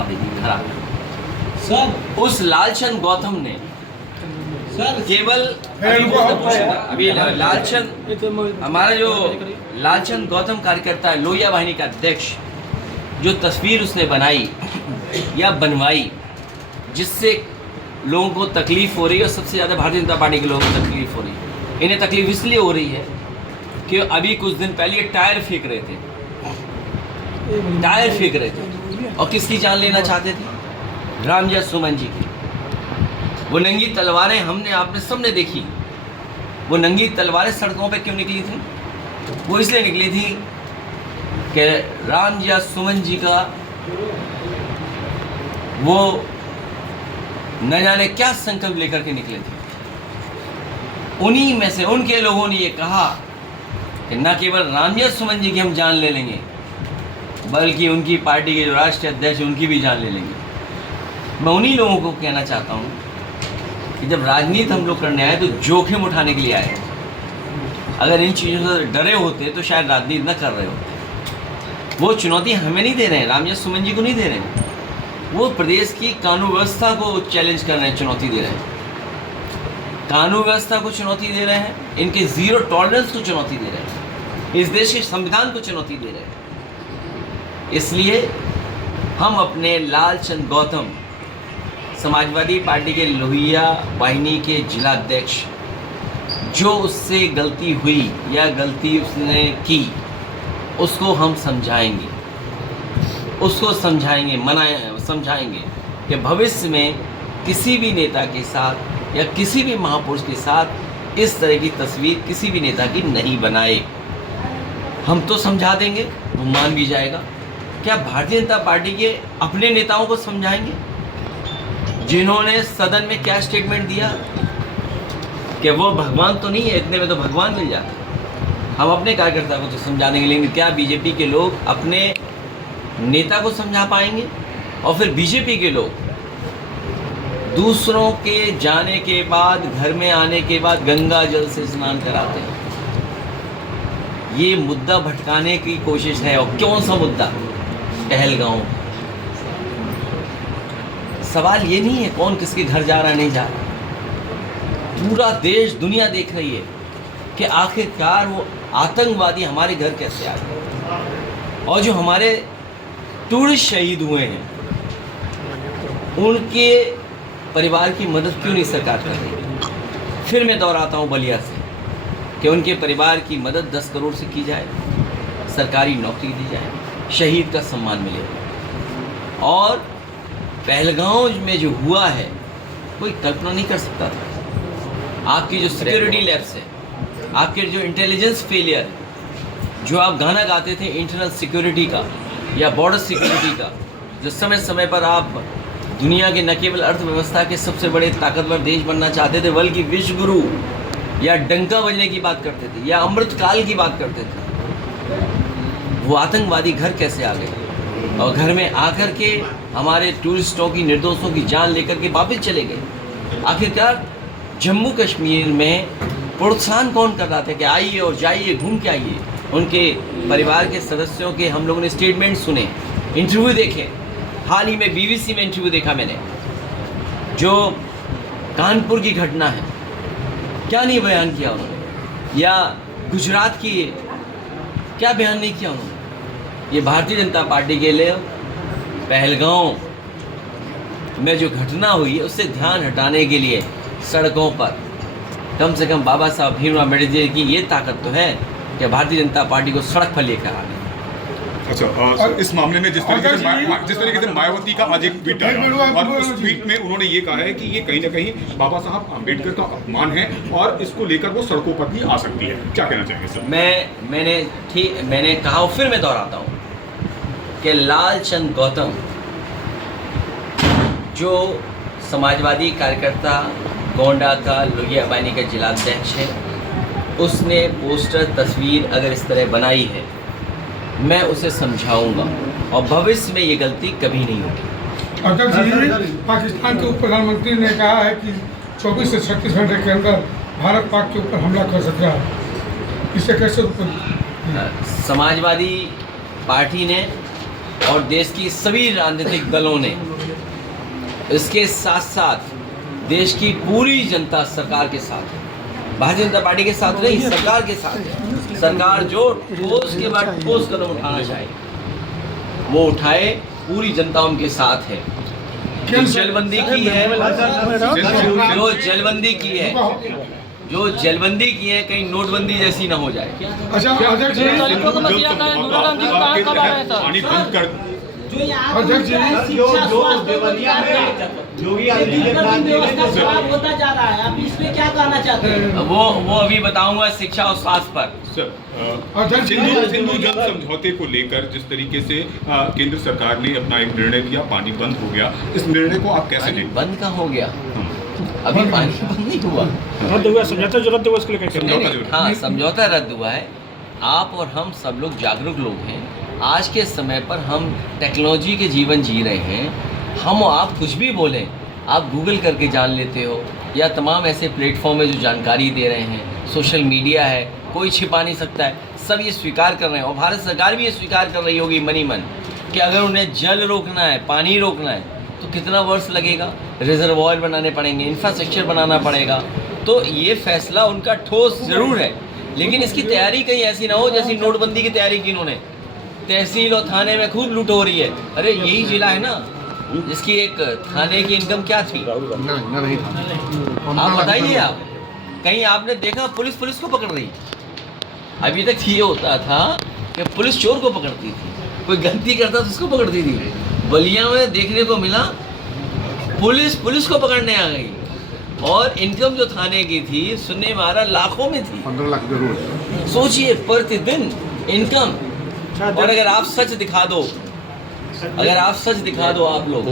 पकड़ा देगी घर आकर। सर उस लालचंद गौतम ने सर केवल अभी लालचंद, हमारा जो लालचंद गौतम कार्यकर्ता है, लोहिया वाहिनी का अध्यक्ष, जो तस्वीर उसने बनाई या बनवाई जिससे लोगों को तकलीफ हो रही है, और सबसे ज़्यादा भारतीय जनता पार्टी के लोगों को तकलीफ हो रही है। इन्हें तकलीफ इसलिए हो रही है कि अभी कुछ दिन पहले ये टायर फेंक रहे थे, और किसकी जान लेना चाहते थे? रामजय सुमन जी की। वो नंगी तलवारें हमने आपने सबने देखी। वो नंगी तलवारें सड़कों पे क्यों निकली थी? वो इसलिए निकली थी कि रामजय सुमन जी का वो न जाने क्या संकल्प लेकर के निकले थे। उन्हीं में से उनके लोगों ने ये कहा कि न केवल रामजय सुमन जी की हम जान ले लेंगे, बल्कि उनकी पार्टी के जो राष्ट्रीय अध्यक्ष उनकी भी जान ले लेंगे। मैं उन्हीं लोगों को कहना चाहता हूँ कि जब राजनीति हम लोग करने आए तो जोखिम उठाने के लिए आए। अगर इन चीज़ों से डरे होते तो शायद राजनीति न कर रहे होते। वो चुनौती हमें नहीं दे रहे हैं, रामजय सुमन जी को नहीं दे रहे हैं, वो प्रदेश की कानून व्यवस्था को चैलेंज कर रहे हैं, चुनौती दे रहे हैं। कानून व्यवस्था को चुनौती दे रहे हैं, इनके जीरो टॉलरेंस को चुनौती दे रहे हैं, इस देश के संविधान को चुनौती दे रहे हैं। इसलिए हम अपने लालचंद गौतम, समाजवादी पार्टी के लोहिया वाहिनी के जिलाध्यक्ष, जो उससे गलती हुई या गलती उसने की, उसको हम समझाएंगे, उसको समझाएंगे, समझाएंगे कि भविष्य में किसी भी नेता के साथ या किसी भी महापुरुष के साथ इस तरह की तस्वीर किसी भी नेता की नहीं बनाए। हम तो समझा देंगे, वो मान भी जाएगा। क्या भारतीय जनता पार्टी के अपने नेताओं को समझाएंगे जिन्होंने सदन में क्या स्टेटमेंट दिया कि वो भगवान तो नहीं है, इतने में तो भगवान मिल जाता है। हम अपने कार्यकर्ता को तो समझा देंगे, लेकिन क्या बीजेपी के लोग अपने नेता को समझा पाएंगे? और फिर बीजेपी के लोग दूसरों के जाने के बाद, घर में आने के बाद गंगा जल से स्नान कराते हैं। ये मुद्दा भटकाने की कोशिश है। और कौन सा मुद्दा? पहलगांव। सवाल ये नहीं है कौन किसके घर जा रहा नहीं जा रहा। पूरा देश, दुनिया देख रही है कि आखिरकार वो आतंकवादी हमारे घर कैसे आ गए, और जो हमारे टूरिस्ट शहीद हुए हैं उनके परिवार की मदद क्यों नहीं सरकार कर रही। फिर मैं दोहराता हूँ बलिया से कि उनके परिवार की मदद 10 करोड़ से की जाए, सरकारी नौकरी दी जाए, शहीद का सम्मान मिले। और पहलगांव में जो हुआ है कोई कल्पना नहीं कर सकता था। आपकी जो सिक्योरिटी लैब्स है, आपके जो इंटेलिजेंस फेलियर है, जो आप गाना गाते थे इंटरनल सिक्योरिटी का या बॉर्डर सिक्योरिटी का, जो समय समय पर आप दुनिया के न केवल अर्थव्यवस्था के सबसे बड़े ताकतवर देश बनना चाहते थे, बल्कि विश्व गुरु या डंका बजने की बात करते थे या अमृतकाल की बात करते थे, वो आतंकवादी घर कैसे आ गए? और घर में आकर के हमारे टूरिस्टों की, निर्दोषों की जान लेकर के वापस चले गए। आखिरकार जम्मू कश्मीर में प्रोत्साहन कौन कर रहा था कि आइए और जाइए, घूम के आइए? उनके परिवार के सदस्यों के हम लोगों ने स्टेटमेंट सुने, इंटरव्यू देखे। हाल ही में बीबीसी में इंटरव्यू देखा मैंने, जो कानपुर की घटना है, क्या नहीं बयान किया उन्होंने, या गुजरात की क्या बयान नहीं किया उन्होंने। ये भारतीय जनता पार्टी के लिए पहलगांव में जो घटना हुई है उससे ध्यान हटाने के लिए सड़कों पर कम से कम बाबा साहब भीमराव अम्बेडकर की ये ताकत तो है कि भारतीय जनता पार्टी को सड़क पर लेकर आ गए। अच्छा, और इस मामले में जिस तरीके से मायावती का आज एक ट्वीट आया, और उस ट्वीट में उन्होंने ये कहा है कि ये कहीं ना कहीं बाबा साहब अम्बेडकर का अपमान है और इसको लेकर वो सड़कों पर भी आ सकती है। क्या कहना चाहेंगे सर? मैंने कहा, फिर मैं दोहराता हूँ कि लालचंद गौतम जो समाजवादी कार्यकर्ता गोंडा का लोहिया वाहिनी का जिलाध्यक्ष है, उसने पोस्टर तस्वीर अगर इस तरह बनाई है, मैं उसे समझाऊंगा और भविष्य में ये गलती कभी नहीं होगी। अध्यक्ष जी, पाकिस्तान के उप प्रधानमंत्री ने कहा है कि 24 से 36 घंटे के अंदर भारत पाक के ऊपर हमला कर सकता है। इसे कैसे समाजवादी पार्टी ने और देश की सभी राजनीतिक दलों ने, इसके साथ साथ देश की पूरी जनता सरकार के साथ है। भारतीय जनता पार्टी के साथ नहीं, सरकार के साथ है। सरकार जो ठोस के बाद ठोस कदम उठाना चाहे वो उठाए, पूरी जनता उनके साथ है। जो जलबंदी की है, जो जलबंदी की है, कहीं नोटबंदी जैसी ना हो जाए। अच्छा अध्यक्ष जी, पानी बंद कर अध्यक्ष जी, होता जा रहा है, आप इसमें क्या कहना चाहते हैं? वो अभी बताऊंगा शिक्षा और स्वास्थ्य पर। सिंधु जल समझौते को लेकर जिस तरीके से केंद्र सरकार ने अपना एक निर्णय दिया, पानी बंद हो गया, इस निर्णय को आप कैसे देखते हैं? बंद का हो गया, अभी पानी बंद नहीं हुआ, रद्द हुआ, समझौता जो रद्द हुआ उसको लेकर हाँ समझौता रद्द हुआ है। आप और हम सब लोग जागरूक लोग हैं। आज के समय पर हम टेक्नोलॉजी के जीवन जी रहे हैं। हम आप कुछ भी बोलें, आप गूगल करके जान लेते हो, या तमाम ऐसे प्लेटफॉर्म है जो जानकारी दे रहे हैं, सोशल मीडिया है, कोई छिपा नहीं सकता है। सब ये स्वीकार कर रहे हैं और भारत सरकार भी ये स्वीकार कर रही होगी मनी मन कि अगर उन्हें जल रोकना है, पानी रोकना है तो कितना वर्ष लगेगा, रिजर्वॉयर बनाने पड़ेंगे, इंफ्रास्ट्रक्चर बनाना पड़ेगा। तो ये फैसला उनका ठोस ज़रूर है, लेकिन इसकी तैयारी कहीं ऐसी ना हो जैसी नोटबंदी की तैयारी की इन्होंने। तहसील और थाने में खूब लूट हो रही है। अरे यही जिला है ना जिसकी एक थाने की इनकम क्या थी? आप बताइए, आप कहीं आपने देखा पुलिस को पकड़ रही? अभी तक ये होता था कि पुलिस चोर को पकड़ती थी, कोई गलती करता तो उसको पकड़ती थी। बलिया में देखने को मिला पुलिस को पकड़ने आ गई, और इनकम जो थाने की थी सुनने में आ रहा लाखों में थी। 15 लाख जरूर। सोचिए प्रतिदिन इनकम। और अगर आप सच दिखा दो, आप लोग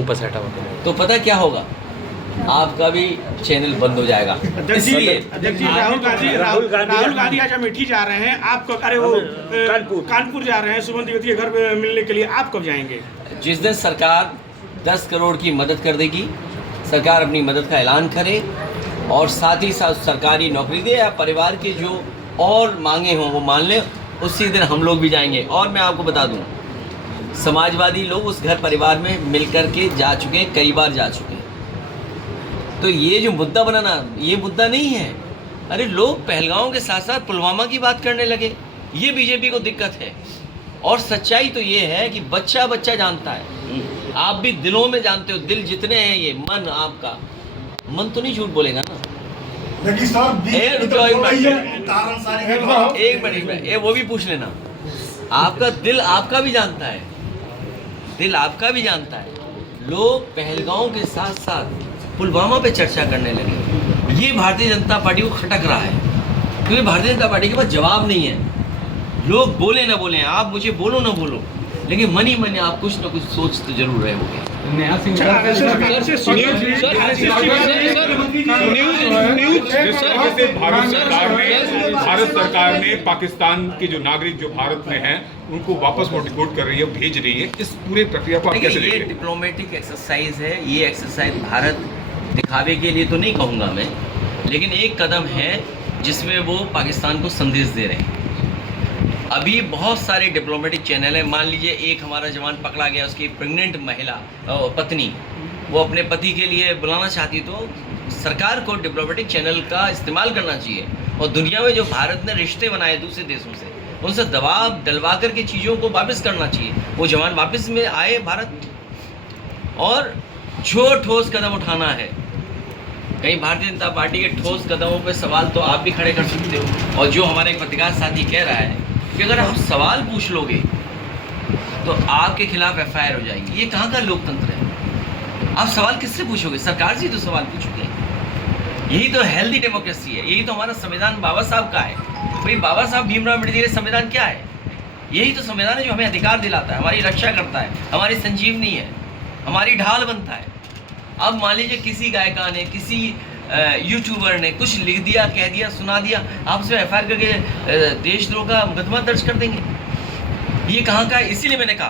तो पता क्या होगा, आपका भी चैनल बंद हो जाएगा। इसलिए अध्यक्ष जी, राहुल गांधी आज अमेठी जा रहे हैं, आप कब, अरे वो कानपुर जा रहे हैं सुमन देवती के घर पे मिलने के लिए, आप कब जाएंगे? जिस दिन सरकार 10 करोड़ की मदद कर देगी, सरकार अपनी मदद का ऐलान करे और साथ ही साथ सरकारी नौकरी दे या परिवार के जो और मांगे हों वो मान लें, उसी दिन हम लोग भी जाएंगे। और मैं आपको बता दूं, समाजवादी लोग उस घर परिवार में मिलकर के जा चुके हैं, कई बार जा चुके हैं। तो ये जो मुद्दा बनाना, ये मुद्दा नहीं है। अरे लोग पहलगांव के साथ साथ पुलवामा की बात करने लगे, ये बीजेपी को दिक्कत है। और सच्चाई तो ये है कि बच्चा जानता है, आप भी दिलों में जानते हो, दिल जितने हैं ये मन, आपका मन तो नहीं झूठ बोलेगा ना। एक मिनट ये वो भी पूछ लेना, आपका दिल आपका भी जानता है, लोग पहलगांव के साथ साथ पुलवामा पे चर्चा करने लगे। ये भारतीय जनता पार्टी को खटक रहा है, क्योंकि भारतीय जनता पार्टी के पास जवाब नहीं है। लोग बोले ना बोले, आप मुझे बोलो ना बोलो, लेकिन मन ही मन आप कुछ ना कुछ सोच तो जरूर रहे होंगे। भारत सरकार ने पाकिस्तान के जो नागरिक जो भारत में हैं उनको वापस डिपोर्ट कर रही है, भेज रही है। इस पूरे प्रक्रिया को आप कैसे देखते हैं? ये डिप्लोमेटिक एक्सरसाइज है। ये एक्सरसाइज भारत दिखावे के लिए तो नहीं कहूँगा मैं, लेकिन एक कदम है जिसमें वो पाकिस्तान को संदेश दे रहे हैं। अभी बहुत सारे डिप्लोमेटिक चैनल हैं। मान लीजिए एक हमारा जवान पकड़ा गया, उसकी प्रेग्नेंट महिला पत्नी वो अपने पति के लिए बुलाना चाहती, तो सरकार को डिप्लोमेटिक चैनल का इस्तेमाल करना चाहिए। और दुनिया में जो भारत ने रिश्ते बनाए दूसरे देशों से, उनसे दबाव डलवा करके चीज़ों को वापस करना चाहिए। वो जवान वापस में आए भारत, और जो ठोस कदम उठाना है, कहीं भारतीय जनता पार्टी के ठोस कदमों पे सवाल तो आप भी खड़े कर सकते हो। और जो हमारे एक पत्रकार साथी कह रहा है कि अगर आप सवाल पूछ लोगे तो आपके खिलाफ FIR हो जाएगी, ये कहाँ का लोकतंत्र है? आप सवाल किससे पूछोगे? सरकार से तो सवाल पूछोगे। यही तो हेल्दी डेमोक्रेसी है, यही तो हमारा संविधान बाबा साहब का है। भाई बाबा साहब भीमराव अम्बेडकर का संविधान क्या है? यही तो संविधान है जो हमें अधिकार दिलाता है, हमारी रक्षा करता है, हमारी संजीवनी है, हमारी ढाल बनता है। अब मान लीजिए किसी गायिका ने, किसी यूट्यूबर ने कुछ लिख दिया, कह दिया, सुना दिया, आप उसे FIR करके देशद्रोह का मुकदमा दर्ज कर देंगे। ये कहाँ का है? इसीलिए मैंने कहा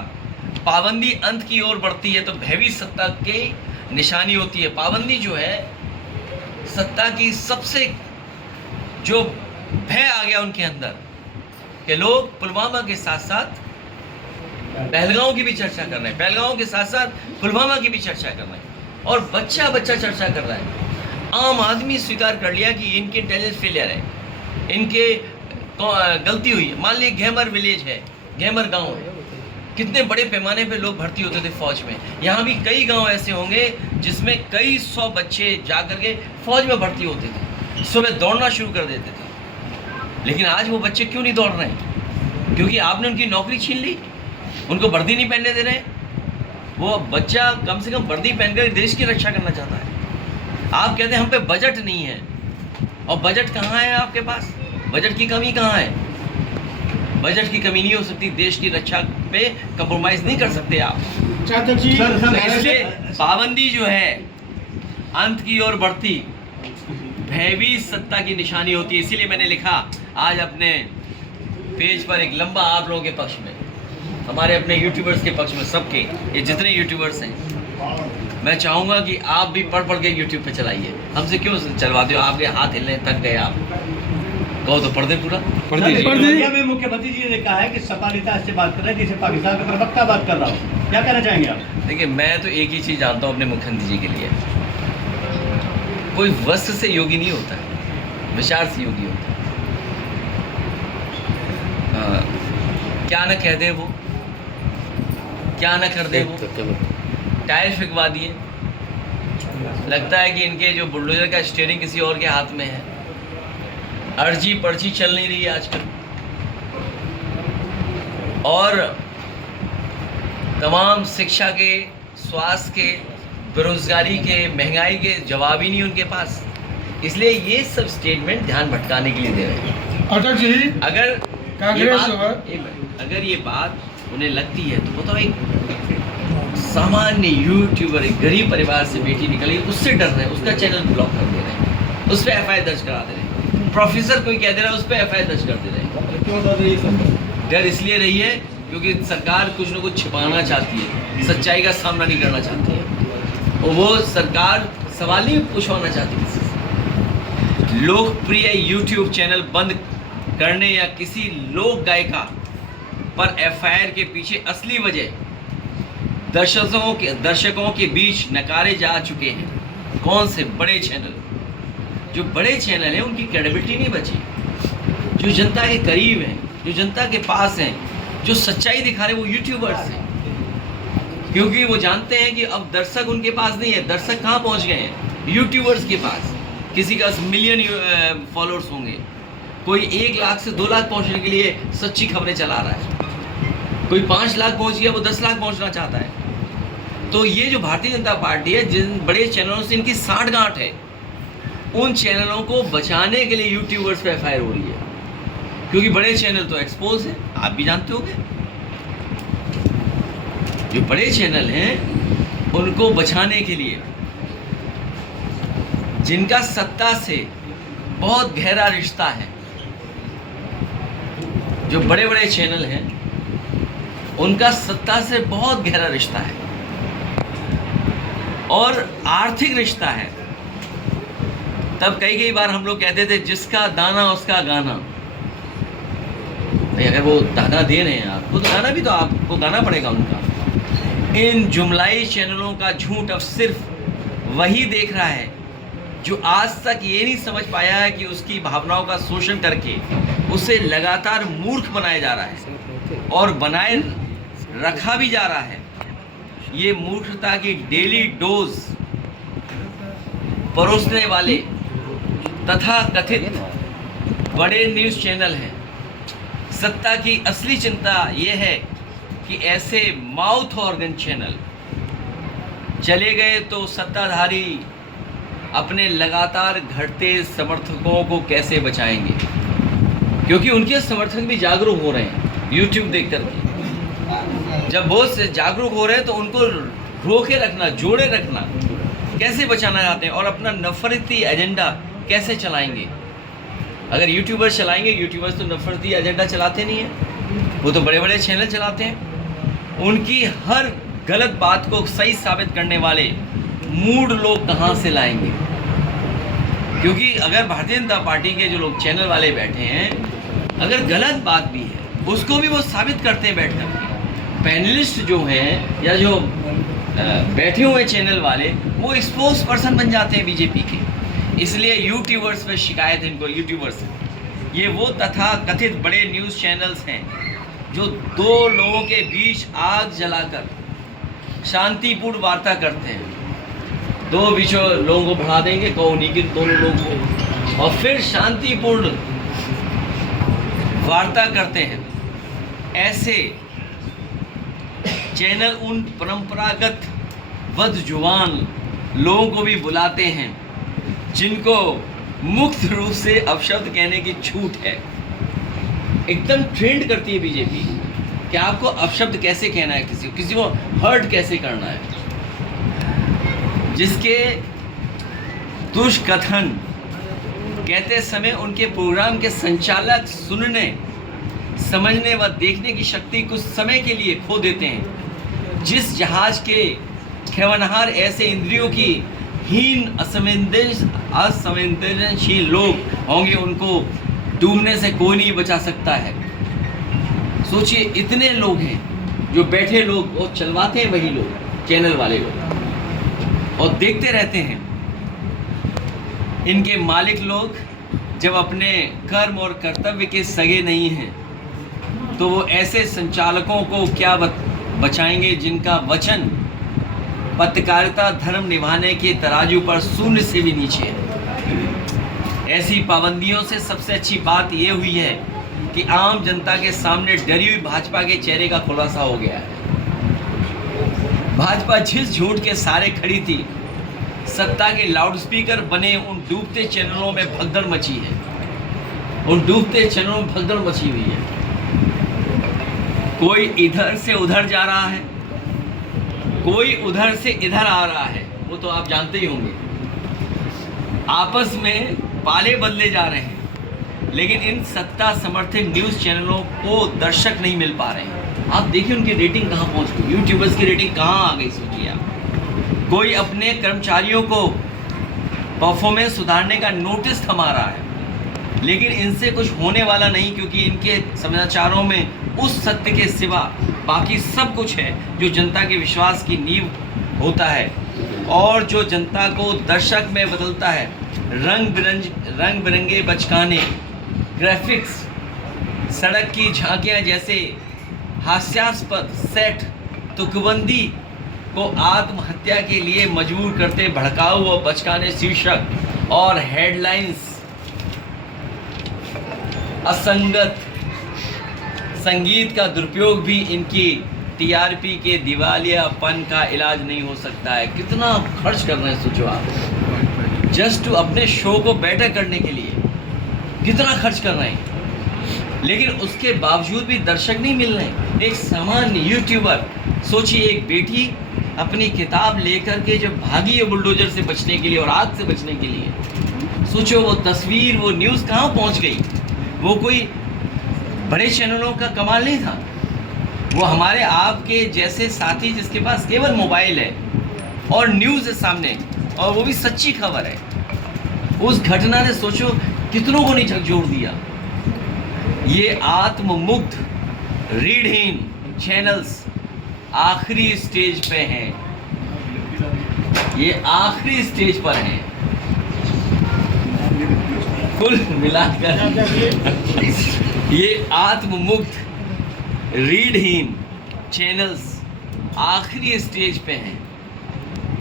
पाबंदी अंत की ओर बढ़ती है तो भयभीत सत्ता की निशानी होती है। पाबंदी जो है सत्ता की सबसे जो भय आ गया उनके अंदर कि लोग पुलवामा के साथ साथ पहलगांव की भी चर्चा कर रहे हैं, पहलगांव के साथ साथ पुलवामा की भी चर्चा कर रहे हैं, और बच्चा बच्चा चर्चा कर रहा है। आम आदमी स्वीकार कर लिया कि इनके इंटेलिजेंस फेलियर है, इनके गलती हुई है। मान लीजिए घेमर विलेज है, घेमर गांव है, कितने बड़े पैमाने पे लोग भर्ती होते थे फौज में। यहाँ भी कई गांव ऐसे होंगे जिसमें कई 100 बच्चे जा करके फौज में भर्ती होते थे, सुबह दौड़ना शुरू कर देते थे। लेकिन आज वो बच्चे क्यों नहीं दौड़ रहे हैं? क्योंकि आपने उनकी नौकरी छीन ली, उनको वर्दी नहीं पहनने दे रहे। वो बच्चा कम से कम वर्दी पहनकर देश की रक्षा करना चाहता है। आप कहते हैं हम पे बजट नहीं है, और बजट कहाँ है आपके पास? बजट की कमी कहाँ है? बजट की कमी नहीं हो सकती, देश की रक्षा पे कंप्रोमाइज नहीं कर सकते आप। चातक जी, इसलिए पाबंदी जो है अंत की ओर बढ़ती भयभीत सत्ता की निशानी होती है। इसीलिए मैंने लिखा आज अपने पेज पर एक लंबा आप लोगों के पक्ष में, हमारे अपने यूट्यूबर्स के पक्ष में, सबके, ये जितने यूट्यूबर्स हैं, मैं चाहूँगा कि आप भी पढ़ पढ़ के यूट्यूब पे चलाइए। हमसे क्यों चलवाते हो? आपके हाथ हिलने थक गए आप, कहो तो पढ़ दे पूरा, पढ़ दीजिए। इंडिया में मुख्यमंत्री जी ने कहा है कि सपा नेता ऐसे बात कर रहे हैं जैसे पाकिस्तान का प्रवक्ता बात कर रहा हो, क्या कहना चाहेंगे आप? देखिए, मैं तो एक ही चीज़ जानता हूँ अपने मुख्यमंत्री जी के लिए, कोई वस्त्र से योगी नहीं होता है, विचार से योगी होता है। क्या न कह दें वो, क्या न कर दे वो, टायर फिकवा दिए। लगता है कि इनके जो बुलडोजर का स्टीयरिंग किसी और के हाथ में है। अर्जी पर्ची चल नहीं रही है आजकल, और तमाम शिक्षा के, स्वास्थ्य के, बेरोजगारी के, महंगाई के जवाब ही नहीं उनके पास। इसलिए ये सब स्टेटमेंट ध्यान भटकाने के लिए दे रहे हैं। अटक जी, अगर कांग्रेस अगर ये बात उन्हें लगती है तो बताओ, एक सामान्य यूट्यूबर, एक गरीब परिवार से बेटी निकली, उससे डर रहे हैं, उसका चैनल ब्लॉक कर दे रहे हैं, उस पर FIR दर्ज करा दे रहे हैं। प्रोफेसर कोई कह दे रहा है, उस पर FIR दर्ज कर दे रहे हैं। क्यों डर रही है? डर इसलिए रही है क्योंकि सरकार कुछ न कुछ छिपाना चाहती है, सच्चाई का सामना नहीं करना चाहती है, और वो सरकार सवाल नहीं पूछवाना चाहती किसी। लोकप्रिय यूट्यूब चैनल बंद करने या किसी लोक गायिका पर FIR के पीछे असली वजह दर्शकों के बीच नकारे जा चुके हैं। कौन से बड़े चैनल? जो बड़े चैनल हैं उनकी क्रेडिबिलिटी नहीं बची, जो जनता के करीब हैं, जो जनता के पास हैं, जो सच्चाई दिखा रहे हैं, वो यूट्यूबर्स हैं। क्योंकि वो जानते हैं कि अब दर्शक उनके पास नहीं है, दर्शक कहाँ पहुँच गए हैं? यूट्यूबर्स के पास। किसी का मिलियन फॉलोअर्स होंगे, कोई 1 लाख से 2 लाख पहुँचने के लिए सच्ची खबरें चला रहा है, कोई 5 लाख पहुँच गया, वो 10 लाख पहुँचना चाहता है। तो ये जो भारतीय जनता पार्टी है, जिन बड़े चैनलों से इनकी साठगांठ है, उन चैनलों को बचाने के लिए यूट्यूबर्स पे FIR हो रही है। क्योंकि बड़े चैनल तो एक्सपोज हैं, आप भी जानते होंगे। जो बड़े चैनल हैं उनको बचाने के लिए, जिनका सत्ता से बहुत गहरा रिश्ता है, जो बड़े बड़े चैनल हैं उनका सत्ता से बहुत गहरा रिश्ता है और आर्थिक रिश्ता है। तब कई बार हम लोग कहते थे जिसका दाना उसका गाना। भाई अगर वो दाना दे रहे हैं आपको, तो गाना भी तो आपको गाना पड़ेगा उनका। इन जुमलाई चैनलों का झूठ अब सिर्फ वही देख रहा है जो आज तक ये नहीं समझ पाया है कि उसकी भावनाओं का शोषण करके उसे लगातार मूर्ख बनाया जा रहा है और बनाए रखा भी जा रहा है। ये मूर्खता की डेली डोज परोसने वाले तथा कथित बड़े न्यूज़ चैनल हैं। सत्ता की असली चिंता ये है कि ऐसे माउथ ऑर्गन चैनल चले गए तो सत्ताधारी अपने लगातार घटते समर्थकों को कैसे बचाएंगे, क्योंकि उनके समर्थक भी जागरूक हो रहे हैं यूट्यूब देख करके। जब बहुत से जागरूक हो रहे हैं तो उनको रोके रखना, जोड़े रखना कैसे बचाना चाहते हैं और अपना नफरती एजेंडा कैसे चलाएंगे। अगर यूट्यूबर्स चलाएंगे, यूट्यूबर्स तो नफरती एजेंडा चलाते नहीं हैं, वो तो बड़े बड़े चैनल चलाते हैं। उनकी हर गलत बात को सही साबित करने वाले मूड लोग कहाँ से लाएंगे? क्योंकि अगर भारतीय जनता पार्टी के जो लोग चैनल वाले बैठे हैं, अगर गलत बात भी है उसको भी वो साबित करते हैं बैठ कर। पैनलिस्ट जो हैं या जो बैठे हुए चैनल वाले वो स्पोक्स पर्सन बन जाते हैं बीजेपी के। इसलिए यूट्यूबर्स पे शिकायत है इनको। यूट्यूबर्स ये वो तथा कथित बड़े न्यूज़ चैनल्स हैं जो दो लोगों के बीच आग जलाकर शांतिपूर्ण वार्ता करते हैं। दो बीचों लोगों को बढ़ा देंगे, कौनी के दोनों लोगों को, और फिर शांतिपूर्ण वार्ता करते हैं। ऐसे चैनल उन परंपरागत बदजुबान लोगों को भी बुलाते हैं जिनको मुक्त रूप से अपशब्द कहने की छूट है। एकदम ट्रेंड करती है बीजेपी कि आपको अपशब्द कैसे कहना है, किसी को हर्ट कैसे करना है। जिसके दुष्कथन कहते समय उनके प्रोग्राम के संचालक सुनने, समझने व देखने की शक्ति कुछ समय के लिए खो देते हैं। जिस जहाज के खेवनहार ऐसे इंद्रियों की हीन असंवेदनशील लोग होंगे, उनको डूबने से कोई नहीं बचा सकता है। सोचिए, इतने लोग हैं जो बैठे लोग और चलवाते हैं वही लोग, चैनल वाले लोग, और देखते रहते हैं। इनके मालिक लोग जब अपने कर्म और कर्तव्य के सगे नहीं हैं तो वो ऐसे संचालकों को क्या बचाएंगे जिनका वचन पत्रकारिता धर्म निभाने के तराजू पर शून्य से भी नीचे है। ऐसी पाबंदियों से सबसे अच्छी बात ये हुई है कि आम जनता के सामने डरी हुई भाजपा के चेहरे का खुलासा हो गया है। भाजपा जिस झूठ के सहारे खड़ी थी, सत्ता के लाउडस्पीकर बने उन डूबते चैनलों में भगदड़ मची है। उन डूबते चैनलों में भगदड़ मची हुई है। कोई इधर से उधर जा रहा है, कोई उधर से इधर आ रहा है, वो तो आप जानते ही होंगे। आपस में पाले बदले जा रहे हैं, लेकिन इन सत्ता समर्थित न्यूज़ चैनलों को दर्शक नहीं मिल पा रहे हैं। आप देखिए उनकी रेटिंग कहाँ पहुँच गई, यूट्यूबर्स की रेटिंग कहाँ आ गई, सोचिए आप। कोई अपने कर्मचारियों को परफॉर्मेंस सुधारने का नोटिस थमा रहा है, लेकिन इनसे कुछ होने वाला नहीं, क्योंकि इनके समाचारों में उस सत्य के सिवा बाकी सब कुछ है जो जनता के विश्वास की नींव होता है और जो जनता को दर्शक में बदलता है। रंग बिरंगे बचकाने, ग्राफिक्स, सड़क की झांकियाँ जैसे हास्यास्पद सेट तुकबंदी को आत्महत्या के लिए मजबूर करते भड़काऊ और बचकाने शीर्षक और हेडलाइंस, असंगत संगीत का दुरुपयोग भी इनकी टीआरपी के दिवालियापन का इलाज नहीं हो सकता है। कितना खर्च कर रहे हैं सोचो आप, जस्ट टू अपने शो को बेटर करने के लिए कितना खर्च कर रहे हैं, लेकिन उसके बावजूद भी दर्शक नहीं मिल रहे हैं। एक सामान्य यूट्यूबर, सोचिए, एक बेटी अपनी किताब लेकर के जब भागी है बुलडोजर से बचने के लिए और आग से बचने के लिए, सोचो वो तस्वीर, वो न्यूज़ कहाँ पहुँच गई। वो कोई बड़े चैनलों का कमाल नहीं था, वो हमारे आपके जैसे साथी जिसके पास केवल मोबाइल है और न्यूज़ है सामने, और वो भी सच्ची खबर है। उस घटना ने सोचो कितनों को नहीं झकझोर दिया। ये आत्ममुग्ध रीढ़हीन चैनल्स आखिरी स्टेज पे हैं, ये आखिरी स्टेज पर हैं। कुल मिलाकर ये आत्ममुग्ध रीढ़हीन चैनल्स आखिरी स्टेज पे हैं।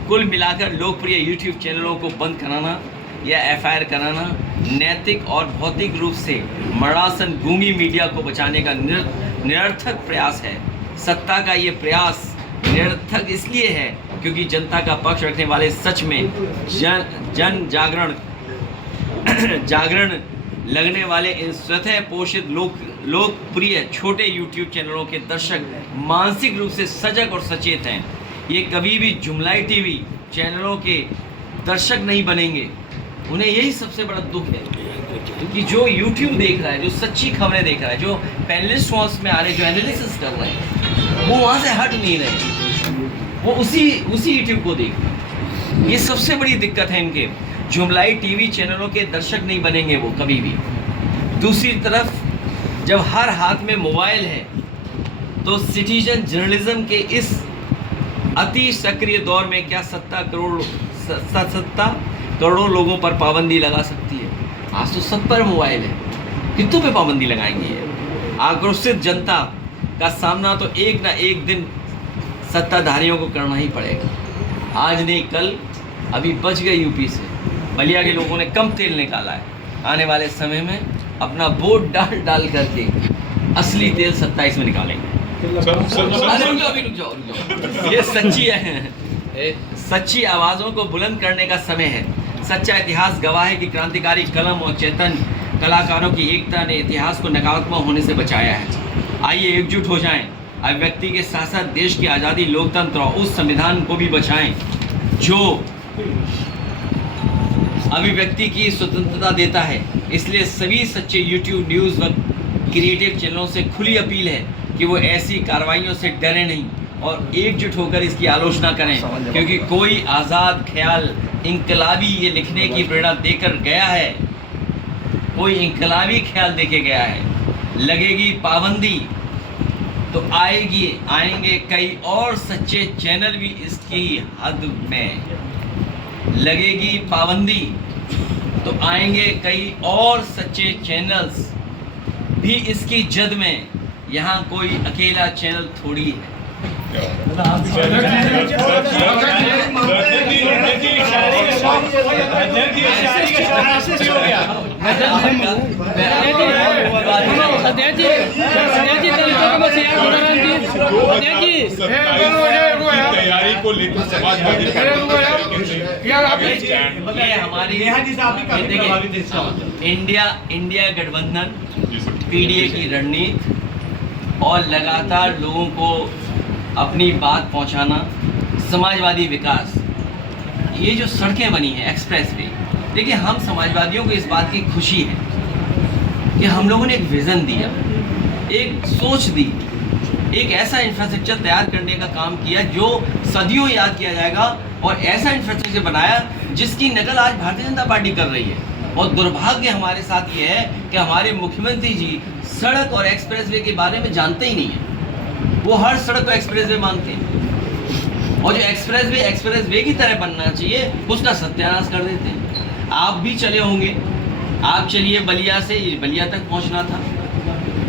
कुल मिलाकर लोकप्रिय यूट्यूब चैनलों को बंद कराना या एफआईआर कराना नैतिक और भौतिक रूप से मरासन गूंगी मीडिया को बचाने का निरर्थक प्रयास है। सत्ता का ये प्रयास निरर्थक इसलिए है क्योंकि जनता का पक्ष रखने वाले सच में जन जागरण लगने वाले इन स्वतः पोषित लोकप्रिय छोटे यूट्यूब चैनलों के दर्शक मानसिक रूप से सजग और सचेत हैं। ये कभी भी जुमलाई टीवी चैनलों के दर्शक नहीं बनेंगे। उन्हें यही सबसे बड़ा दुख है कि जो यूट्यूब देख रहा है, जो सच्ची खबरें देख रहा है, जो पैनलिस्ट वॉल्स में आ रहे, जो एनालिसिस कर रहे हैं, वो वहाँ से हट नहीं रहे, वो उसी यूट्यूब को देख रहे हैं। ये सबसे बड़ी दिक्कत है इनके। जुमलाई टीवी चैनलों के दर्शक नहीं बनेंगे वो कभी भी। दूसरी तरफ जब हर हाथ में मोबाइल है तो सिटीजन जर्नलिज्म के इस अति सक्रिय दौर में क्या 70 करोड़ों लोगों पर पाबंदी लगा सकती है? आज तो सब पर मोबाइल है, कितनों पे पाबंदी लगाएंगे? आक्रोशित जनता का सामना तो एक ना एक दिन सत्ताधारियों को करना ही पड़ेगा। आज नहीं कल, अभी बच गए यूपी से, बलिया के लोगों ने कम तेल निकाला है। आने वाले समय में अपना वोट डाल करके असली तेल 27 में निकालेंगे। रुक जाओ। ये सच्ची है, सच्ची आवाज़ों को बुलंद करने का समय है। सच्चा इतिहास गवाह है कि क्रांतिकारी कलम और चेतन कलाकारों की एकता ने इतिहास को नकारात्मक होने से बचाया है। आइए एकजुट हो जाएं, अभिव्यक्ति के साथ साथ देश की आज़ादी, लोकतंत्र और उस संविधान को भी बचाएं जो अभिव्यक्ति की स्वतंत्रता देता है। इसलिए सभी सच्चे यूट्यूब न्यूज़ व क्रिएटिव चैनलों से खुली अपील है कि वो ऐसी कार्रवाइयों से डरे नहीं और एकजुट होकर इसकी आलोचना करें, क्योंकि कोई आज़ाद ख्याल इनकलाबी ये लिखने की प्रेरणा देकर गया है, कोई इनकलाबी ख्याल देके गया है। लगेगी पाबंदी तो आएंगे कई और सच्चे चैनल भी इसकी हद में। लगेगी पाबंदी तो आएंगे कई और सच्चे चैनल्स भी इसकी जद में। यहाँ कोई अकेला चैनल थोड़ी है। तैयारी को लेकर समाजवादी इंडिया गठबंधन पीडीए की रणनीति और लगातार लोगों को अपनी बात पहुंचाना, समाजवादी विकास, ये जो सड़कें बनी हैं एक्सप्रेस वे, देखिए हम समाजवादियों को इस बात की खुशी है कि हम लोगों ने एक विज़न दिया, एक सोच दी, एक ऐसा इंफ्रास्ट्रक्चर तैयार करने का काम किया जो सदियों याद किया जाएगा, और ऐसा इंफ्रास्ट्रक्चर बनाया जिसकी नकल आज भारतीय जनता पार्टी कर रही है। और दुर्भाग्य हमारे साथ ये है कि हमारे मुख्यमंत्री जी सड़क और एक्सप्रेसवे के बारे में जानते ही नहीं है। वो हर सड़क को एक्सप्रेसवे मानते हैं, और जो एक्सप्रेसवे की तरह बनना चाहिए उसका सत्यानाश कर देते हैं। आप भी चले होंगे, आप चलिए बलिया से, बलिया तक पहुंचना था।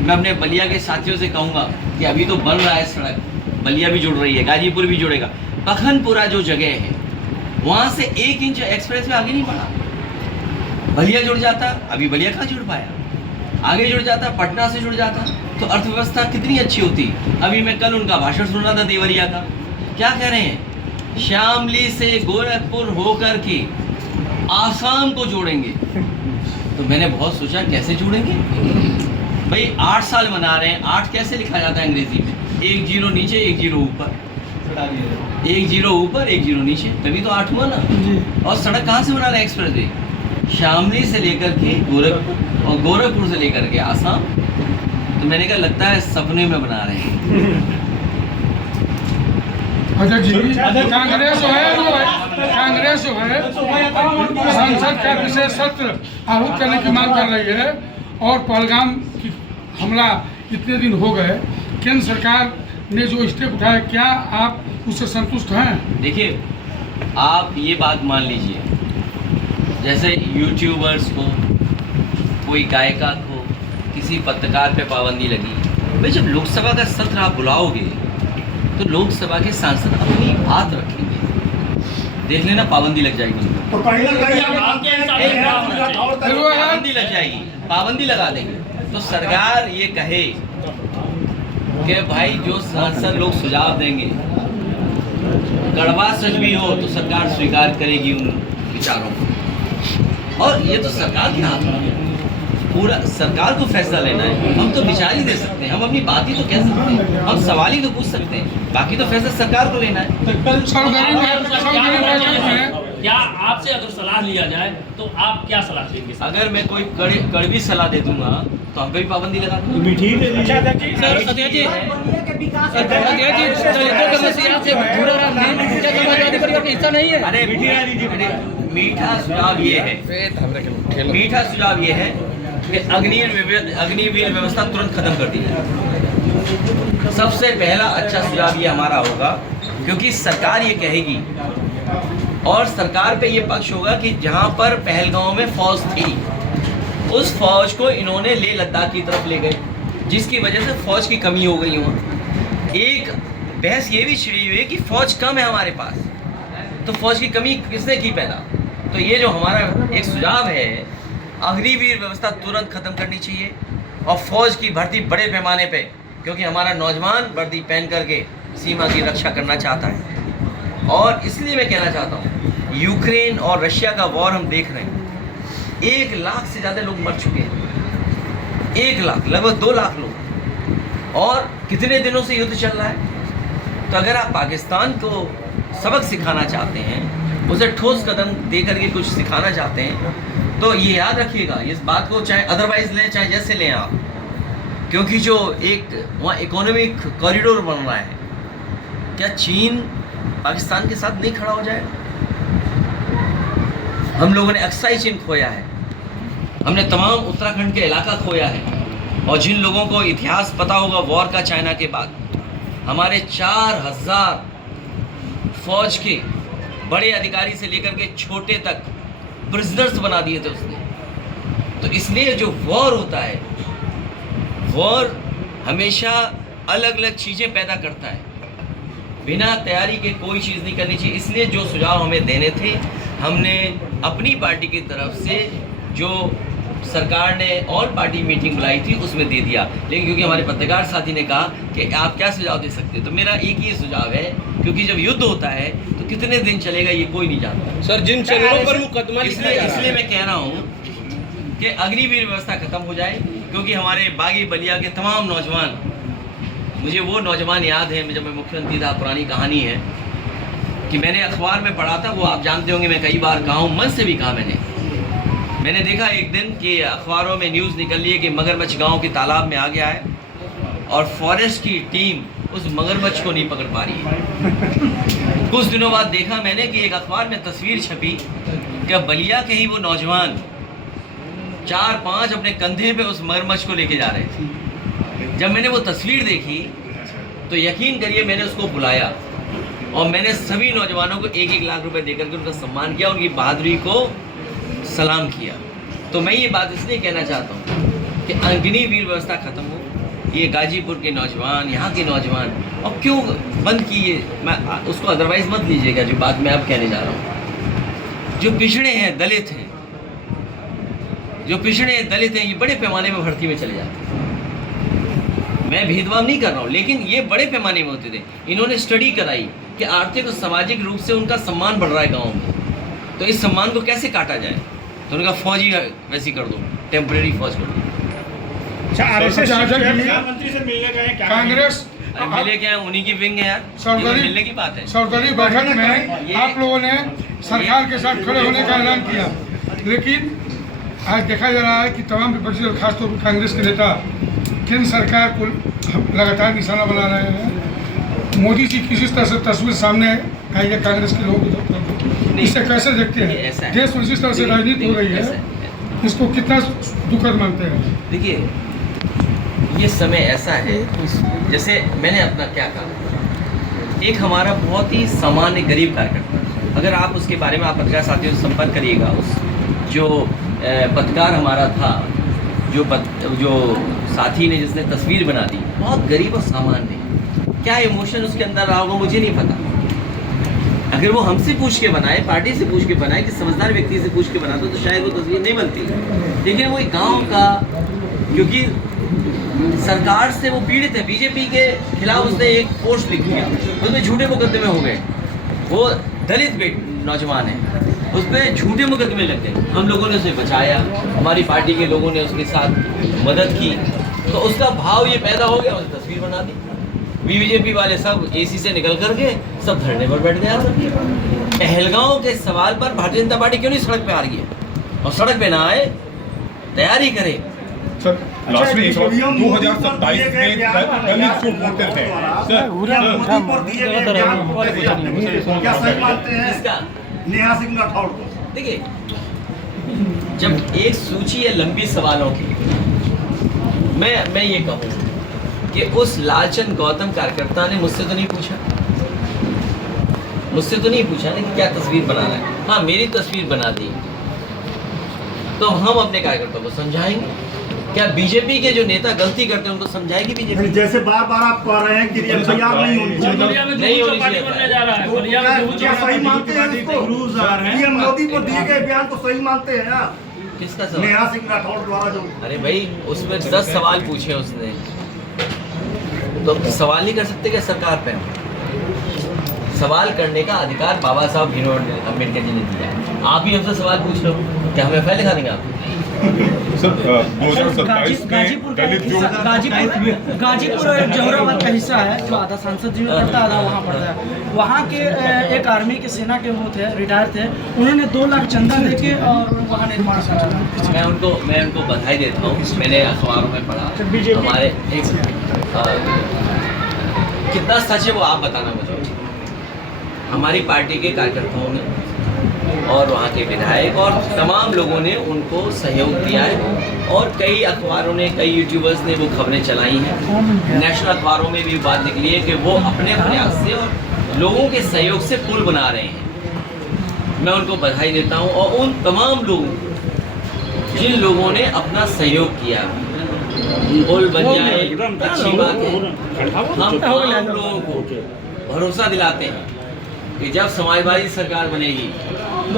मैं अपने बलिया के साथियों से कहूँगा कि अभी तो बन रहा है सड़क, बलिया भी जुड़ रही है, गाजीपुर भी जुड़ेगा। पखनपुरा जो जगह है वहाँ से 1 इंच एक्सप्रेसवे आगे नहीं बढ़ा। बलिया जुड़ जाता, अभी बलिया कहाँ जुड़ पाया, आगे जुड़ जाता, पटना से जुड़ जाता तो अर्थव्यवस्था कितनी अच्छी होती। अभी मैं कल उनका भाषण सुन रहा था देवरिया का, क्या कह रहे हैं, शामली से गोरखपुर होकर के आसाम को जोड़ेंगे। तो मैंने बहुत सोचा कैसे जोड़ेंगे भाई, 8 साल बना रहे हैं, 8 कैसे लिखा जाता है अंग्रेजी में, 1 0 नीचे 1 0 ऊपर, 1 0 ऊपर 1 0 नीचे, तभी तो 8 हुआ ना। और सड़क कहाँ से बना रहे हैं एक्सप्रेस वे, शामली से लेकर के गोरखपुर और गोरखपुर से लेकर के आसाम। तो मैंने कहा लगता है सपने में बना रहे हैं। अच्छा जी, कांग्रेस जो है संसद का विशेष सत्र आहूत करने की मांग कर रही है, और पहलगाम की हमला इतने दिन हो गए, केंद्र सरकार ने जो स्टेप उठाया, क्या आप उससे संतुष्ट हैं? देखिए, आप ये बात मान लीजिए, जैसे यूट्यूबर्स को, कोई गायिका को, किसी पत्रकार पे पाबंदी लगी, भाई जब लोकसभा का सत्र आप बुलाओगे तो लोकसभा के सांसद अपनी बात रखेंगे, देख लेना पाबंदी लग जाएगी, तो पाबंदी लग जाएगी, पाबंदी लगा देंगे। तो सरकार ये कहे कि भाई जो सांसद लोग सुझाव देंगे, कड़वा सच भी हो तो सरकार स्वीकार करेगी उन विचारों को। और ये तो सरकार के हाथ में है, पूरा सरकार को फैसला लेना है। हम तो विचार ही दे सकते हैं, हम अपनी बात ही तो कह सकते हैं, हम सवाल ही तो पूछ सकते हैं, बाकी तो फैसला सरकार को लेना है। क्या आपसे अगर सलाह लिया जाए तो आप क्या सलाह देंगे? अगर मैं कोई कड़वी सलाह दे दूंगा तो हम पे भी पाबंदी लगा दूंगा। अरे मीठा सुझाव ये है कि अग्निवीर व्यवस्था तुरंत खत्म कर दी जाए। सबसे पहला अच्छा सुझाव ये हमारा होगा, क्योंकि सरकार ये कहेगी और सरकार पे ये पक्ष होगा कि जहाँ पर पहलगांव में फौज थी, उस फौज को इन्होंने लेह लद्दाख की तरफ ले गए, जिसकी वजह से फौज की कमी हो गई वहाँ। एक बहस ये भी छिड़ी हुई है कि फौज कम है हमारे पास, तो फौज की कमी किसने की पैदा? तो ये जो हमारा एक सुझाव है, अग्निवीर व्यवस्था तुरंत खत्म करनी चाहिए और फौज की भर्ती बड़े पैमाने पे, क्योंकि हमारा नौजवान वर्दी पहन करके सीमा की रक्षा करना चाहता है। और इसलिए मैं कहना चाहता हूँ, यूक्रेन और रशिया का वॉर हम देख रहे हैं, 1 लाख से ज़्यादा लोग मर चुके हैं, 1 लाख, लगभग 2 लाख लोग, और कितने दिनों से युद्ध चल रहा है। तो अगर आप पाकिस्तान को सबक सिखाना चाहते हैं, उसे ठोस कदम दे करके कुछ सिखाना चाहते हैं, तो ये याद रखिएगा इस बात को, चाहे अदरवाइज लें चाहे जैसे लें आप, क्योंकि जो एक वहाँ इकोनॉमिक कॉरिडोर बन रहा है, क्या चीन पाकिस्तान के साथ नहीं खड़ा हो जाएगा? हम लोगों ने अक्साई चीन खोया है, हमने तमाम उत्तराखंड के इलाका खोया है, और जिन लोगों को इतिहास पता होगा वॉर का, चाइना के बाद हमारे 4000 फौज के बड़े अधिकारी से लेकर के छोटे तक प्रिजनर्स बना दिए थे उसने। तो इसलिए जो वॉर होता है, वॉर हमेशा अलग अलग चीज़ें पैदा करता है, बिना तैयारी के कोई चीज़ नहीं करनी चाहिए। इसलिए जो सुझाव हमें देने थे, हमने अपनी पार्टी की तरफ से जो सरकार ने ऑल पार्टी मीटिंग बुलाई थी उसमें दे दिया, लेकिन क्योंकि हमारे पत्रकार साथी ने कहा कि आप क्या सुझाव दे सकते, तो मेरा एक ही सुझाव है, क्योंकि जब युद्ध होता है तो कितने दिन चलेगा ये कोई नहीं जानता सर। जिन चैनलों पर मुकदमा इसलिए मैं कह रहा हूँ कि अग्निवीर व्यवस्था खत्म हो जाए, क्योंकि हमारे बागी बलिया के तमाम नौजवान, मुझे वो नौजवान याद है जब मैं मुख्यमंत्री था, पुरानी कहानी है कि मैंने अखबार में पढ़ा था, वो आप जानते होंगे, मैं कई बार कहा हूँ, मन से भी कहा मैंने देखा एक दिन कि अखबारों में न्यूज़ निकल रही है कि मगरमच्छ गांव के तालाब में आ गया है और फॉरेस्ट की टीम उस मगरमच्छ को नहीं पकड़ पा रही है। कुछ दिनों बाद देखा मैंने कि एक अखबार में तस्वीर छपी कि बलिया के ही वो नौजवान 4-5 अपने कंधे पे उस मगरमच्छ को लेके जा रहे थे। जब मैंने वो तस्वीर देखी तो यकीन करिए मैंने उसको बुलाया और मैंने सभी नौजवानों को 1-1 लाख रुपए देकर के उनका सम्मान किया, उनकी बहादुरी को सलाम किया। तो मैं ये बात इसलिए कहना चाहता हूँ कि अग्निवीर व्यवस्था खत्म हो, ये गाजीपुर के नौजवान, यहाँ के नौजवान, और क्यों बंद किए, मैं उसको अदरवाइज मत लीजिएगा, जो बात मैं अब कहने जा रहा हूँ। जो पिछड़े हैं, दलित हैं, जो पिछड़े हैं, दलित हैं, ये बड़े पैमाने में भर्ती में चले जाते हैं। मैं भेदभाव नहीं कर रहा हूँ, लेकिन ये बड़े पैमाने में होते थे। इन्होंने स्टडी कराई कि आर्थिक और सामाजिक रूप से उनका सम्मान बढ़ रहा है गाँव में, तो इस सम्मान को कैसे काटा जाए, तो उनका फौज ही वैसी कर दो, टेम्परेरी फौज कर दो। प्रधानमंत्री से मिलने गए क्या? कांग्रेस मिले क्या, उन्हीं की विंग है यार, ये मिलने की बात है। सर्वदलीय बैठक में आप लोगों ने सरकार के साथ खड़े होने का ऐलान किया, लेकिन आज देखा जा रहा है कि तमाम विपक्षी और खासतौर पर कांग्रेस के नेता केंद्र सरकार को लगातार निशाना बना रहे हैं। मोदी जी किसी तरह से तस्वीर सामने आई है कांग्रेस के लोगों की, इससे कैसे देखते हैं? देश में जिस तरह से राजनीति हो रही है, इसको कितना दुखद मानते हैं? देखिए, ये समय ऐसा है, जैसे मैंने अपना क्या कहा, एक हमारा बहुत ही सामान्य गरीब कार्यकर्ता, अगर आप उसके बारे में आप पत्रकार साथियों से संपर्क करिएगा, उस जो पत्रकार हमारा था, जो साथी ने जिसने तस्वीर बना दी, बहुत गरीब और सामान्य, क्या इमोशन उसके अंदर रहा होगा मुझे नहीं पता। अगर वो हमसे पूछ के बनाए, पार्टी से पूछ के बनाए, कि समझदार व्यक्ति से पूछ के बनाता तो शायद वो तस्वीर नहीं बनती। लेकिन वो एक गाँव का, क्योंकि सरकार से वो पीड़ित है, बीजेपी के खिलाफ उसने एक पोस्ट लिख दिया, उसमें झूठे मुकदमे हो गए, वो दलित नौजवान है, उस पर झूठे मुकदमे लग गए। हम लोगों ने उसे बचाया, हमारी पार्टी के लोगों ने उसके साथ मदद की, तो उसका भाव ये पैदा हो गया, उसने तस्वीर बना दी। बीजेपी वाले सब एसी से निकल करके सब धरने पर बैठ गए। पहलगांव के सवाल पर भारतीय जनता पार्टी क्यों नहीं सड़क पे आ रही है, और सड़क पे ना आए, तैयारी करे। सर लास्ट में 2027 में दलित जो वोटर थे क्या सही मानते हैं इसका नेहा सिंह राठौड़ को? देखिए, जब एक सूची है लंबी सवालों की, मैं ये कहूँ कि उस लालचंद गौतम कार्यकर्ता ने मुझसे तो नहीं पूछा ना कि क्या तस्वीर बनाना है। हाँ, मेरी तस्वीर बना दी तो हम अपने कार्यकर्ताओं को समझाएंगे। क्या बीजेपी के जो नेता गलती करते हैं उनको समझाएगी बीजेपी? जैसे बार बार आप कह रहे हैं कि एफआईआर नहीं होनी चाहिए, बलिया में नहीं जो होनी पार्टी चाहिए। बनने जा रहा है, बलिया में जो क्या सही मानते हैं इसको? पीएम मोदी को दिए गए बयान को सही मानते हैं आप? किसका सवाल? नेहा सिंह राठौर द्वारा जो अरे भाई, उसमें 10 सवाल पूछे उसने, तो सवाल नहीं कर सकते क्या सरकार पे? सवाल करने का अधिकार बाबा साहब भीमराव अम्बेडकर जी ने दिया है। आप ही हमसे सवाल पूछ रहे हो, क्या हमें फाइल दिखा देंगे आप? सर 2027 में गाजीपुर का दलित एक जो हिस्सा, गाजीपुर एक जौहराबाद का हिस्सा है जो आधा सांसद जी में पड़ता है, आधा वहाँ पड़ता है। वहाँ के एक आर्मी के सेना के वो थे, रिटायर थे, उन्होंने 2 लाख चंदा लेके और वहाँ निर्माण करा। मैं उनको बधाई देता हूँ। मैंने अखबारों में पढ़ा, हमारे कितना सच है वो आप बताना मुझे। हमारी पार्टी के कार्यकर्ताओं ने और वहाँ के विधायक और तमाम लोगों ने उनको सहयोग दिया है, और कई अखबारों ने, कई यूट्यूबर्स ने वो खबरें चलाई हैं। नेशनल अखबारों में भी बात निकली है कि वो अपने प्रयास से और लोगों के सहयोग से पुल बना रहे हैं। मैं उनको बधाई देता हूँ, और उन तमाम लोगों को जिन लोगों ने अपना सहयोग किया, पुल बन जाए अच्छी बात है। हम तमाम लोगों को भरोसा दिलाते हैं कि जब समाजवादी सरकार बनेगी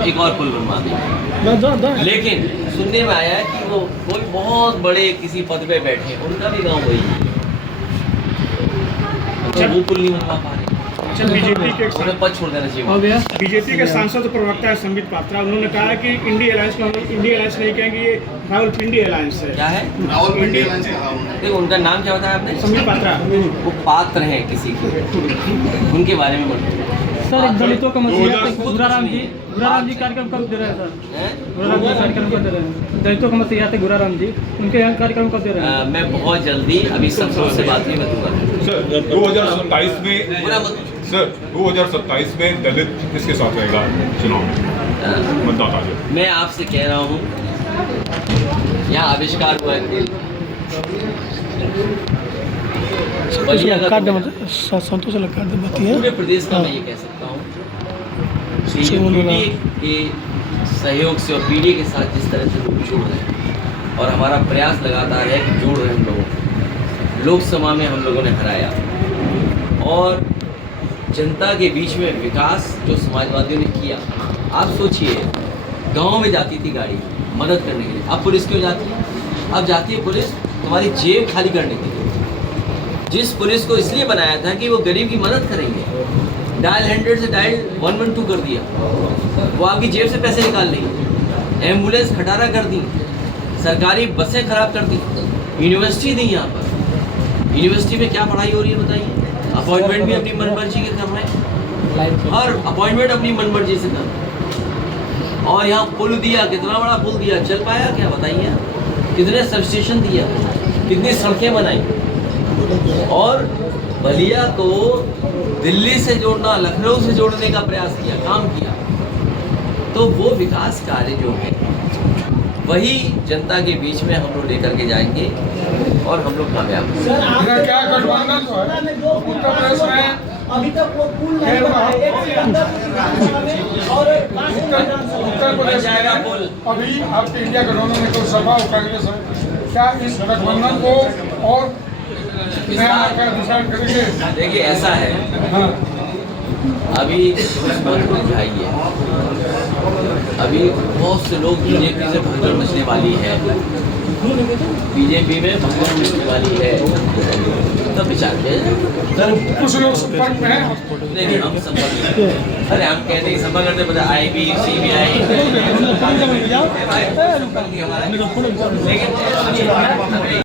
एक और पुल बनवा देंगे। लेकिन सुनने में आया है कि वो कोई बहुत बड़े किसी पद पे बैठे, उनका भी गांव वही है, तो वो पुल नहीं बनवा पा रहे। बीजेपी के उन्हें पद छोड़ देना चाहिए। बीजेपी के सांसद प्रवक्ता है संबित पात्रा, उन्होंने कहा कि इंडिया अलायंस को हम इंडिया अलायंस नहीं कहेंगे, ये रावलपिंडी अलायंस है। क्या है? देखो, उनका नाम क्या बताया आपने? संबित पात्रा। वो पात्र हैं किसी के, उनके बारे में बोलो। सर, एक दलितों का मसला है, गुराराम जी कार्यक्रम कब दे रहे हैं सर? गुराराम जी कार्यक्रम कब दे रहे हैं? दलितों का मसला है गुराराम जी, उनके यहाँ कार्यक्रम कब दे रहे हैं? मैं बहुत जल्दी, अभी संसद से बात नहीं करूँगा। सर 2027 में सर 2027 में दलित किसके साथ रहेगा चुनाव में मतदाता जो? मैं आपसे कह रहा हूँ, यहाँ आविष्कार हुआ है पूरे प्रदेश का। मैं ये कह सकता हूँ पीडी के सहयोग से और पीडी के साथ जिस तरह से लोग जुड़ रहे हैं, और हमारा प्रयास लगातार है कि जोड़ रहे हैं हम लोगों को। लोकसभा में हम लोगों ने हराया, और जनता के बीच में विकास जो समाजवादियों ने किया। आप सोचिए, गांव में जाती थी गाड़ी मदद करने के लिए, अब पुलिस क्यों जाती है? अब जाती है पुलिस तुम्हारी जेब खाली करने के लिए। जिस पुलिस को इसलिए बनाया था कि वो गरीब की मदद करेंगे, डायल 100 से डायल 112 कर दिया, वो आपकी जेब से पैसे निकाल लेंगे। एम्बुलेंस खटारा कर दी, सरकारी बसें खराब कर दी, यूनिवर्सिटी दी। यहाँ पर यूनिवर्सिटी में क्या पढ़ाई हो रही है बताइए? अपॉइंटमेंट भी अपनी मनमर्जी के कर रहे हैं, और अपॉइंटमेंट अपनी मनमर्जी से कर रहे हैं। और यहाँ पुल दिया, कितना बड़ा पुल दिया, चल पाया क्या बताइए? कितने सब स्टेशन दिया, कितनी सड़कें बनाई, और बलिया को दिल्ली से जोड़ना, लखनऊ से जोड़ने का प्रयास किया, काम किया। तो वो विकास कार्य जो है वही जनता के बीच में हम लोग लेकर के जाएंगे, और हम लोग कामयाब होंगे। मेरा क्या गठबंधन जो है उत्तर प्रदेश में अभी तक वो पुल नहीं बना है, एक से अंदर और उत्तर प्रदेश में पुल। अभी आपके इंडिया गठबंधन में कोई सभा और कांग्रेस है, क्या इस गठबंधन को और नया क्या डिसाइड करेंगे? देखिए, ऐसा है, अभी मत उठाइए, अभी बहुत से लोग बीजेपी से भगदड़ मचने वाली है, बीजेपी में भगदड़ मचने वाली है, तब विचार किया। कुछ लोग संपर्क में हैं? नहीं, हम संपर्क में। अरे हम कहते हैं संपर्क करते पता IB, CBI, लेकिन